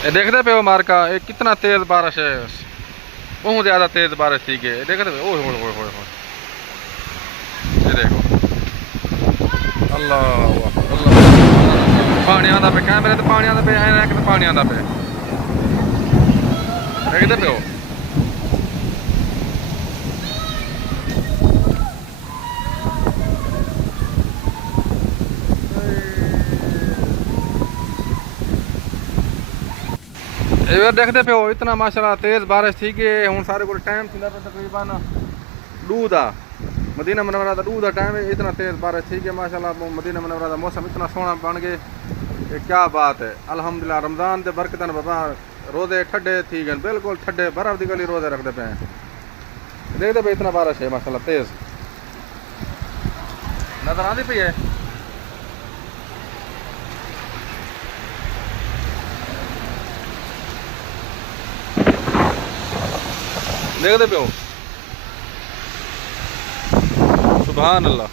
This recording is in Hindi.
ये देखते पे हो मार्का ये कितना तेज बारिश है। बहुत ज्यादा तेज बारिश थी के देखते पे। ओए होए होए होए होए। ये देखो अल्लाह अल्लाह पानी आंदा पे कैमरे ते पानी आंदा पे ऐ कि पानी आंदा पे देखते पे हो। ये देखते पे हो इतना माशाल्लाह तेज बारिश थी कि हुन सारे को टाइम थी तकरीबन दूध आ मदीना मनवरा का दूध टाइम है। इतना तेज बारिश थी कि माशाल्लाह मदीना मनवरा का मौसम इतना सोहना बन गए। ये क्या बात है अल्हम्दुलिल्लाह रमजान के बरकतन बाबा रोजे ठंडे थी गए बिल्कुल ठंडे बर्फ की गली रोजे रखते पे देखते पे इतना बारिश है माशाल्लाह तेज नजर आती पई है। देखते पे हो सुभान अल्लाह।